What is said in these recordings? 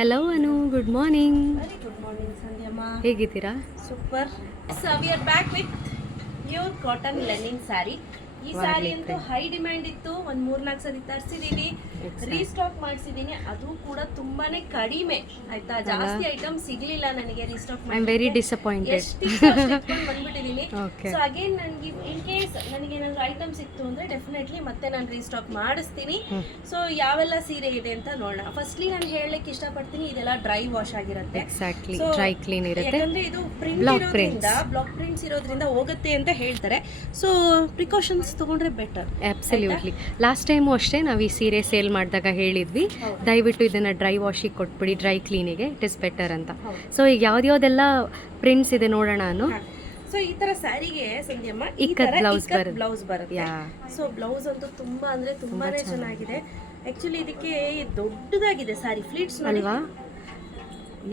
Hello Anu, good morning. Very good morning ಸಂಧ್ಯಮ್ಮ. ಹೇಗಿದ್ದೀರಾ? Super. So we are back with pure cotton linen sari. ಈ ಸ್ಯಾರಿ ಅಂತೂ high demand ಇತ್ತು, ಒಂದು 3-4 ಸರಿ ತರಿಸಿದೀನಿ, ರೀಸ್ಟಾಕ್ ಮಾಡಿಸಿದೀನಿ. ಅದು ಕೂಡ ತುಂಬಾನೇ ಕಡಿಮೆ ಆಯ್ತಾ, ಜಾಸ್ತಿ ಐಟಮ್ ಸಿಗ್ಲಿಲ್ಲ ನನಗೆ ರೀಸ್ಟಾಕ್ ಮಾಡಿ. I am very disappointed. ಬಂದ್ಬಿಟ್ಟಿದ್ದೀನಿ. ಸೊ ಅಗೇನ್ ನನಗೆ ಇನ್ ಕೇಸ್ ನನಗೆ ಏನಾದ್ರು ಐಟಮ್ ಸಿಕ್ತು ಅಂದ್ರೆ ಡೆಫಿನೆಟ್ಲಿ ಮತ್ತೆ ನಾನು ರೀಸ್ಟಾಕ್ ಮಾಡಿಸ್ತೀನಿ. ಸೊ ಯಾವೆಲ್ಲ ಸೀರೆ ಇದೆ ಅಂತ ನೋಡೋಣ. ಫಸ್ಟ್ಲಿ ನಾನು ಹೇಳಲಿಕ್ಕೆ ಇಷ್ಟಪಡ್ತೀನಿ, ಇದೆಲ್ಲ ಡ್ರೈ ವಾಶ್ ಆಗಿರುತ್ತೆ, ಎಕ್ಸಾಕ್ಟ್ಲಿ ಡ್ರೈ ಕ್ಲೀನ್ ಇರುತ್ತೆ. ಯಾಕಂದ್ರೆ ಇದು ಪ್ರಿಂಟ್ ಇರೋದ್ರಿಂದ, ಬ್ಲಾಕ್ ಪ್ರಿಂಟ್ಸ್ ಇರೋದ್ರಿಂದ ಹೋಗುತ್ತೆ ಅಂತ ಹೇಳ್ತಾರೆ. ಸೊ ಪ್ರಿಕಾಷನ್ಸ್ ತಗೊಂಡ್ರೆ ಬೆಟರ್. ಅಬ್ಸಲ್ಯೂಟ್ಲಿ. ಲಾಸ್ಟ್ ಟೈಮು ಅಷ್ಟೇ ನಾವು ಈ ಸೀರೆ ಸೇಲ್ ಮಾಡಿದಾಗ ಹೇಳಿದ್ವಿ, ದಯವಿಟ್ಟು ಇದನ್ನು ಡ್ರೈ ವಾಶಿಗೆ ಕೊಟ್ಬಿಡಿ, ಡ್ರೈ ಕ್ಲೀನಿಗೆ, ಇಟ್ ಇಸ್ ಬೆಟರ್ ಅಂತ. ಸೊ ಈಗ ಯಾವ್ದ್ಯಾವ್ದೆಲ್ಲ ಪ್ರಿಂಟ್ಸ್ ಇದೆ ನೋಡೋಣ. ಸೊ ಈ ತರ ಸ್ಯಾರಿಗೆ ಸಂಧ್ಯಮ್ಮ ಬ್ಲೌಸ್ ಬರುತ್ತೆ. ಸೊ ಬ್ಲೌಸ್ ಅಂತೂ ತುಂಬಾ ಅಂದ್ರೆ ತುಂಬಾನೇ ಚೆನ್ನಾಗಿದೆ. ಆಕ್ಚುಲಿ ಇದಕ್ಕೆ ದೊಡ್ಡದಾಗಿದೆ ಸ್ಯಾರಿ, ಫ್ಲೀಟ್ಸ್ ಅಲ್ವಾ?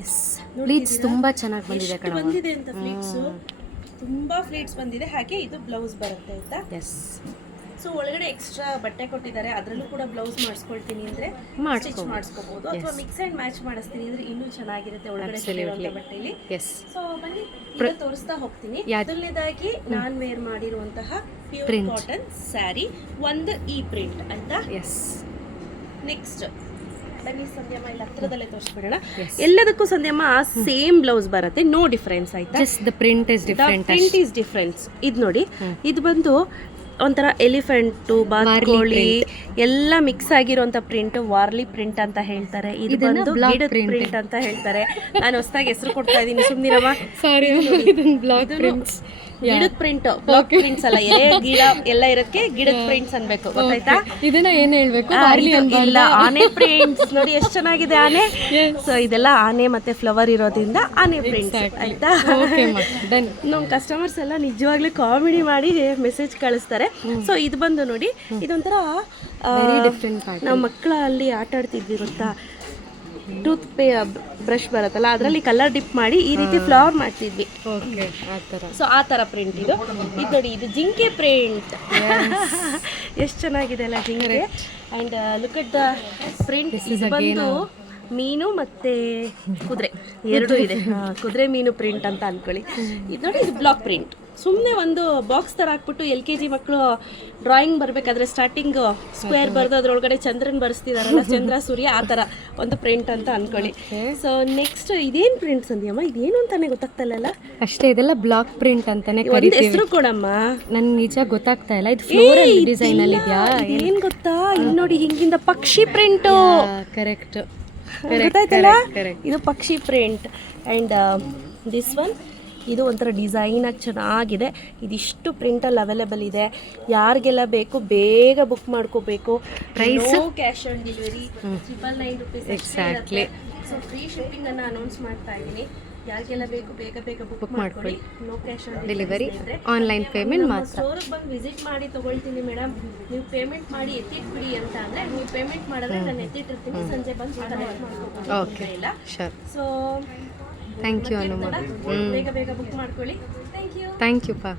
ಎಸ್, ಫ್ಲೀಟ್ಸ್ ತುಂಬಾ ಚೆನ್ನಾಗಿ ಬಂದಿದೆ ಕಣ, ಬಂದಿದೆ ಅಂತ ಫ್ಲೀಟ್ಸ್ ತುಂಬಾ ಫ್ಲೀಟ್ಸ್ ಬಂದಿದೆ. ಹಾಗೆ ಇದು ಬ್ಲೌಸ್ ಬರುತ್ತೆ ಆಯ್ತಾ. ಎಸ್. ಸೊ ಒಳಗಡೆ ಎಕ್ಸ್ಟ್ರಾ ಬಟ್ಟೆ ಕೊಟ್ಟಿದ್ದಾರೆ, ಅದರಲ್ಲೂ ಕೂಡ ಬ್ಲೌಸ್ ಮಾಡಿಸ್ಕೊಳ್ತೀನಿ ಅಂದ್ರೆ ಸ್ಟಿಚ್ ಮಾಡಿಸ್ಕೋಬಹುದು, ಅಥವಾ ಮಿಕ್ಸ್ ಅಂಡ್ ಮ್ಯಾಚ್ ಮಾಡಿಸ್ತೀನಿ ಅಂದ್ರೆ ಇನ್ನೂ ಚೆನ್ನಾಗಿರುತ್ತೆ ಒಳಗಡೆ ಬಟ್ಟೆಲಿ. ಸೊ ಬನ್ನಿ ಈಗ ತೋರಿಸ್ತಾ ಹೋಗ್ತೀನಿ. ಮೊದಲನೇದಾಗಿ ನಾನ್ ವೇರ್ ಮಾಡಿರುವಂತಹ ಪ್ಯೂರ್ ಕಾಟನ್ ಸ್ಯಾರಿ, ಒಂದು ಈ ಪ್ರಿಂಟ್ ಆಯ್ತಾ. ಎಸ್. ನೆಕ್ಸ್ಟ್ ಬನ್ನಿ ಸಂಧ್ಯಮ್ಮ, ಇಲ್ಲಿ ಹತ್ರದಲ್ಲೇ ತೋರಿಸ್ಬಿಡೋಣ. ಎಲ್ಲದಕ್ಕೂ ಸಂಧ್ಯಮ್ಮ ಸೇಮ್ ಬ್ಲೌಸ್ ಬರುತ್ತೆ, ನೋ ಡಿಫರೆನ್ಸ್ ಆಯ್ತಾ. Just the print is different. Print is difference. ಇದು ನೋಡಿ, ಇದು ಬಂದು ಒಂಥರ ಎಲಿಫೆಂಟು, ಬಾತುಕೋಳಿ ಎಲ್ಲ ಮಿಕ್ಸ್ ಆಗಿರುವಂತ ಪ್ರಿಂಟ್, ವಾರ್ಲಿ ಪ್ರಿಂಟ್ ಅಂತ ಹೇಳ್ತಾರೆ. ಇದು ಬಂದು ಗಿಡದ ಪ್ರಿಂಟ್ ಅಂತ ಹೇಳ್ತಾರೆ. ನಾನು ಹೊಸದಾಗಿ ಹೆಸರು ಕೊಡ್ತಾ ಇದ್ದೀನಿ, ಸುಮ್ಮನಿರಮ್ಮ. ಸಾರಿ, ಗಿಡದ ಪ್ರಿಂಟ್, ಬ್ಲಾಕ್ ಪ್ರಿಂಟ್ಸ್ ಅಲ್ಲ, ಎಲೆ ಗಿಡ ಎಲ್ಲ ಇರೋದಕ್ಕೆ ಗಿಡದ ಪ್ರಿಂಟ್ಸ್ ಅನ್ಬೇಕು, ಗೊತ್ತಾಯ್ತಾ? ಇದನ್ನ ಏನ್ ಹೇಳ್ಬೇಕು? ಇಲ್ಲ, ಆನೆ ಪ್ರಿಂಟ್ಸ್ ನೋಡಿ ಎಷ್ಟು ಚೆನ್ನಾಗಿದೆ ಆನೆ. ಸೊ ಇದೆಲ್ಲ ಆನೆ ಮತ್ತೆ ಫ್ಲವರ್ ಇರೋದ್ರಿಂದ ಆನೆ ಪ್ರಿಂಟ್ಸ್ ಆಯ್ತಾ. ನಮ್ಮ ಕಸ್ಟಮರ್ಸ್ ಎಲ್ಲ ನಿಜವಾಗ್ಲೂ ಕಾಮಿಡಿ ಮಾಡಿ ಮೆಸೇಜ್ ಕಳಿಸ್ತಾರೆ. ಸೊ ಇದು ಬಂದು ನೋಡಿ, ಇದೊಂಥರ ನಮ್ಮ ಮಕ್ಕಳ ಅಲ್ಲಿ ಆಟ ಆಡ್ತಿದ್ವಿ ಗೊತ್ತಾ, ಟೂತ್ ಬ್ರಷ್ ಬರುತ್ತಲ್ಲ, ಅದರಲ್ಲಿ ಕಲರ್ ಡಿಪ್ ಮಾಡಿ ಈ ರೀತಿ ಫ್ಲವರ್ ಮಾಡ್ತಿದ್ವಿ. ಸೊ ಆ ಥರ ಪ್ರಿಂಟ್ ಇದು. ಇದು ನೋಡಿ, ಇದು ಜಿಂಕೆ ಪ್ರಿಂಟ್. ಎಷ್ಟು ಚೆನ್ನಾಗಿದೆ ಅಲ್ಲ ಜಿಂಕೆ. And look at the print. ಇದು ಬಂದು ಮೀನು ಮತ್ತೆ ಕುದುರೆ ಎರಡೂ ಇದೆ. ಕುದುರೆ ಮೀನು ಪ್ರಿಂಟ್ ಅಂತ ಅನ್ಕೊಳ್ಳಿ. ಇದು ನೋಡಿ, ಇದು ಬ್ಲಾಕ್ ಪ್ರಿಂಟ್. ಸುಮ್ಮನೆ ಒಂದು ಬಾಕ್ಸ್ ಥರ ಹಾಕ್ಬಿಟ್ಟು LKG ಮಕ್ಕಳು ಡ್ರಾಯಿಂಗ್ ಬರಬೇಕಾದ್ರೆ ಸ್ಟಾರ್ಟಿಂಗ್ ಸ್ಕ್ವೇರ್ ಬರೆದು ಅದ್ರೊಳಗಡೆ ಚಂದ್ರನ್ ಬರೆಸ್ತಿದಾರಲ್ಲ, ಚಂದ್ರ ಸೂರ್ಯ, ಆ ಥರ ಒಂದು ಪ್ರಿಂಟ್ ಅಂತ ಅನ್ಕೊಳ್ಳಿ. ಸೊ ನೆಕ್ಸ್ಟ್ ಇದೇನು ಪ್ರಿಂಟ್ಸ್ ಅಂದ್ಯಮ್ಮ? ಇದೇನು ಅಂತಾನೆ ಗೊತ್ತಾಗ್ತಲ್ಲ. ಅಷ್ಟೇ, ಇದೆಲ್ಲ ಬ್ಲಾಕ್ ಪ್ರಿಂಟ್ ಅಂತಾನೆ ಒಂದು ಹೆಸರು ಕೊಡಮ್ಮ. ನನ್ ನಿಜ ಗೊತ್ತಾಗ್ತಾ ಇಲ್ಲ. ಇದು ಫ್ಲೋರಲ್ ಡಿಸೈನ್ ಅಲ್ಲಿ ಇದೆಯಾ? ಏನ್ ಗೊತ್ತಾ, ಇಲ್ಲಿ ನೋಡಿ, ಹಿಂಗಿಂದ ಪಕ್ಷಿ ಪ್ರಿಂಟ್. ಕರೆಕ್ಟ್, ಗೊತ್ತಾಯ್ತಲ್ಲ, ಇದು ಪಕ್ಷಿ ಪ್ರಿಂಟ್. ಆ್ಯಂಡ್ ದಿಸ್ ಒನ್, ಇದು ಒಂಥರ ಡಿಸೈನ್ ಆಗಿ ಚೆನ್ನಾಗಿದೆ. ಇದಿಷ್ಟು ಪ್ರಿಂಟಲ್ಲಿ ಅವೈಲೇಬಲ್ ಇದೆ. ಯಾರಿಗೆಲ್ಲ ಬೇಕು ಬೇಗ ಬುಕ್ ಮಾಡ್ಕೋಬೇಕು. Price cash on delivery 999 rupees exactly. So free shipping ಅನ್ನು ಅನೌನ್ಸ್ ಮಾಡ್ತಾ ಇದ್ದೀನಿ. ಯಾರಿಗೆಲ್ಲ ಬೇಕು ಬೇಗ ಬೇಗ ಬುಕ್ ಮಾಡ್ಕೊಳ್ಳಿ. No cash on delivery, online payment ಮಾತ್ರ. ಸ್ಟೋರಿಗೆ ಬಂದು ವಿಸಿಟ್ ಮಾಡಿ ತಗೊಳ್ತೀನಿ ಮೇಡಮ್, ನೀವು ಪೇಮೆಂಟ್ ಮಾಡಿ ಎತ್ತಿಟ್ಬಿಡಿ ಅಂತ ಅಂದರೆ, ನೀವು ಪೇಮೆಂಟ್ ಮಾಡಿದ್ರೆ ನಾನು ಎತ್ತಿಟ್ಟಿರ್ತೀನಿ, ಸಂಜೆ ಬಂದು ಕಲೆಕ್ಟ್ ಮಾಡ್ಕೋಬೋದು. Okay, sure. So thank you ಅನುಮ. ಬೇಗ ಬೇಗ ಬುಕ್ ಮಾಡ್ಕೊಳ್ಳಿ. Thank you. ಥ್ಯಾಂಕ್ ಯು ಪಾ.